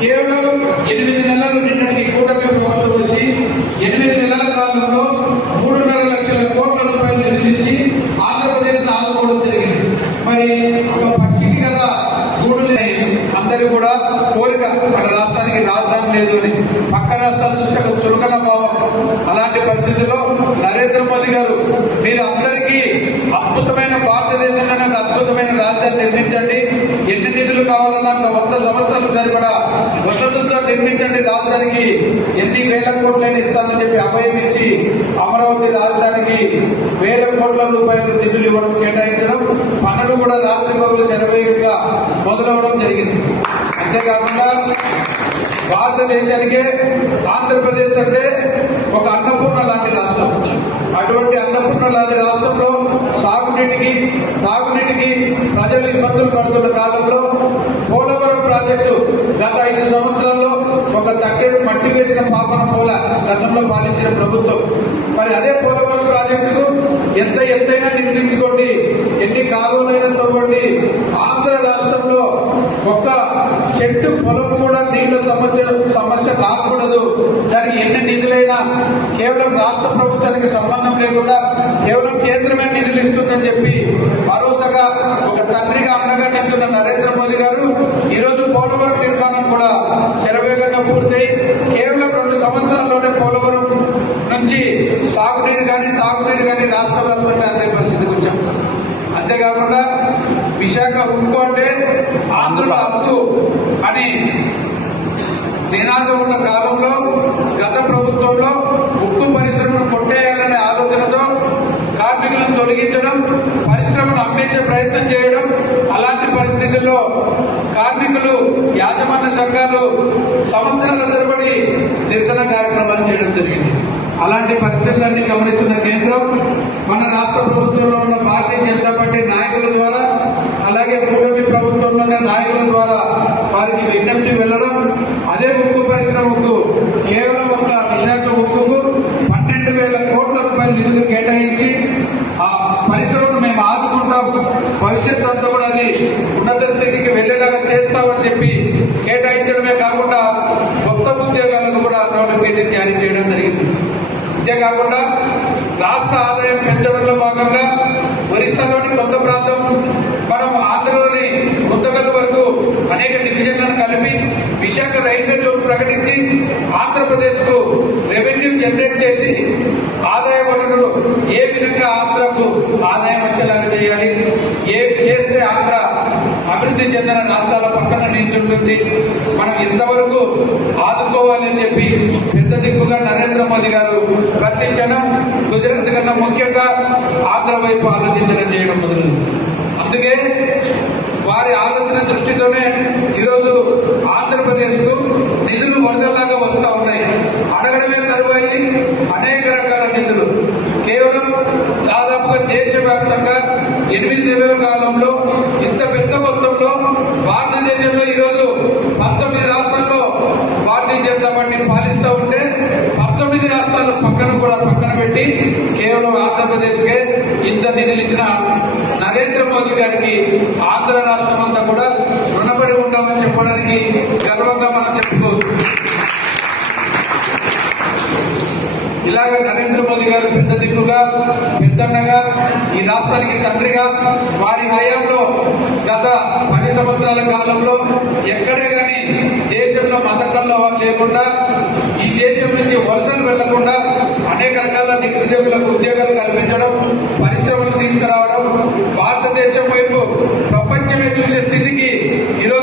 కేవలం 8 నెలలు నిన్నటి కూటమి ప్రభుత్వం వచ్చి 8 నెలల కాలంలో 3.5 లక్షల కోట్ల రూపాయలు నిధులించి ఆంధ్రప్రదేశ్ ఆదుకోవడం జరిగింది. మరి ఒక పక్షికి కదా గూడు అందరూ కూడా కోరిక మన రాష్ట్రానికి రాజధాని లేదు అని, పక్క రాష్ట్రాల చూస్తే ఒక చులకన భావం. అలాంటి పరిస్థితుల్లో నరేంద్ర మోదీ గారు మీరు అందరికీ అద్భుతమైన భారతదేశంలోనే ఒక అద్భుతమైన రాజ్యాన్ని నిర్మించండి, ఎన్ని నిధులు కావాలన్నా 100 సంవత్సరాల సరిపడా వసతులతో నిర్మించండి, రాజధానికి ఎన్ని వేల కోట్లైనా ఇస్తానని చెప్పి అభయం ఇచ్చి అమరావతి రాజధానికి వేల కోట్ల రూపాయలు నిధులు ఇవ్వడం, కేటాయించడం, పనులు కూడా రాత్రి పగులు శరవేగంగా మొదలవడం జరిగింది. అంతేకాకుండా భారతదేశానికే ఆంధ్రప్రదేశ్ అంటే ఒక అన్నపూర్ణ లాంటి రాష్ట్రం. అటువంటి అన్నపూర్ణ లాంటి రాష్ట్రంలో సాగునీటికి తాగునీటికి ప్రజలు ఇబ్బందులు పడుతున్న కాలంలో పోలవరం ప్రాజెక్టు గత 5 సంవత్సరాల్లో ఒక తట్టెడు మట్టి వేసిన పాపన పోల గతంలో పాలించిన ప్రభుత్వం. మరి అదే పోలవరం ప్రాజెక్టుకు ఎంత ఎత్తైనా నిర్మించుకోండి, ఎన్ని కాలువలైనా తవ్వండి, ఆంధ్ర రాష్ట్రంలో ఒక్క చెట్టు పొలం కూడా నీళ్ల సమస్య రాకూడదు, దానికి ఎన్ని నిధులైనా కేవలం రాష్ట్ర ప్రభుత్వానికి సంబంధం లేకుండా కేవలం కేంద్రమే నిధులు ఇస్తుందని చెప్పి భరోసాగా ఒక తండ్రిగా అండగా నింటున్న నరేంద్ర మోదీ గారు ఈరోజు పోలవరం నిర్మాణం కూడా శరవేగంగా పూర్తయి కేవలం 2 సంవత్సరాల్లోనే పోలవరం నుంచి సాగునీరు కానీ తాగునీరు కానీ రాష్ట్ర వ్యాప్తంగా అందే పరిస్థితికి వచ్చాం. అంతేకాకుండా విశాఖ ఉక్కు అంటే ఆంధ్రుల హక్కు అని నినాదం ఉన్న కాలంలో గత ప్రభుత్వంలో ఉక్కు పరిశ్రమను కొట్టేయాలనే ఆలోచనతో కార్మికులను తొలగించడం, పరిశ్రమను అమ్మేసే ప్రయత్నం చేయడం, అలాంటి పరిస్థితుల్లో కార్మికులు యాజమాన్య సంఘాలు సంవత్సరాల తరబడి నిరసన కార్యక్రమాలు చేయడం జరిగింది. అలాంటి పరిస్థితులన్నీ గమనిస్తున్న కేంద్రం మన రాష్ట్ర ప్రభుత్వంలో ఉన్న భారతీయ జనతా పార్టీ నాయకుల ద్వారా, అలాగే కూటమి ప్రభుత్వంలోని నాయకుల ద్వారా వారికి విజ్ఞప్తి వెళ్లడం, అదే ఉక్కు పరిశ్రమకు కేవలం ఒక విశాఖ ఉక్కుకు 12,000 కోట్ల రూపాయల నిధులు కేటాయించి ఆ పరిశ్రమను మేము ఆదుకుంటాం, భవిష్యత్తు అంతా కూడా అది ఉన్నత స్థితికి వెళ్లేలాగా చేస్తామని చెప్పి కేటాయించడమే కాకుండా కొత్త ఉద్యోగాలను కూడా నోటిఫికేషన్ జారీ చేయడం జరిగింది. అంతేకాకుండా రాష్ట్ర ఆదాయం పెంచడంలో భాగంగా ఒరిస్సాలోని కొత్త ప్రాంతం, మనం ఆంధ్రలోని గుంతకల్ వరకు అనేక డివిజన్లను కలిపి విశాఖ రైల్వే జోన్ ప్రకటించి ఆంధ్రప్రదేశ్ కు రెవెన్యూ జనరేట్ చేసి ఆదాయ వనరులు ఏ విధంగా ఆంధ్రకు ఆదాయం వచ్చేలాగా చేయాలి, ఏం చేస్తే ఆంధ్ర అభివృద్ధి చెందిన రాష్ట్రాల పక్కన నించుంటుంది, మనం ఎంతవరకు ఆదుకోవాలని చెప్పి పెద్ద దిక్కుగా నరేంద్ర మోదీ గారు ప్రకటించడం, గుజరాత్ కన్నా ముఖ్యంగా ఆంధ్ర వైపు ఆలోచించడం చేయడం మొదలు. అందుకే వారి ఆలోచన దృష్టితోనే ఈరోజు ఆంధ్రప్రదేశ్ కు నిధులు వరదల్లాగా వస్తా ఉన్నాయి. అడగడమే కరువై అనేక రకాల నిధులు కేవలం దాదాపుగా దేశవ్యాప్తంగా 8 నెలల కాలంలో ఇంత పెద్ద మొత్తంలో భారతదేశంలో ఈరోజు 19 రాష్ట్రాల్లో భారతీయ జనతా పార్టీ పాలిస్తూ ఉంటే 19 రాష్ట్రాల పక్కన పెట్టి కేవలం ఆంధ్రప్రదేశ్ కే ఇంత నిధులు ఇచ్చిన నరేంద్ర మోదీ గారికి ఆంధ్ర రాష్ట్రం అంతా కూడా రుణపడి ఉంటామని చెప్పడానికి గర్వంగా మనం చెప్పుకోవచ్చు. ఇలాగ నరేంద్ర మోదీ గారు పెద్ద దిక్కుగా పెద్దన్నగా ఈ రాష్ట్రానికి తండ్రిగా వారి హయాంలో గత 10 సంవత్సరాల కాలంలో ఎక్కడే కానీ దేశంలో మతకల్లో లేకుండా ఈ దేశం నుంచి వలసలు వెళ్లకుండా అనేక రకాల నిరుద్యోగులకు ఉద్యోగాలు కల్పించడం, పరిశ్రమలు తీసుకురావడం, భారతదేశం వైపు ప్రపంచమే చూసే స్థితికి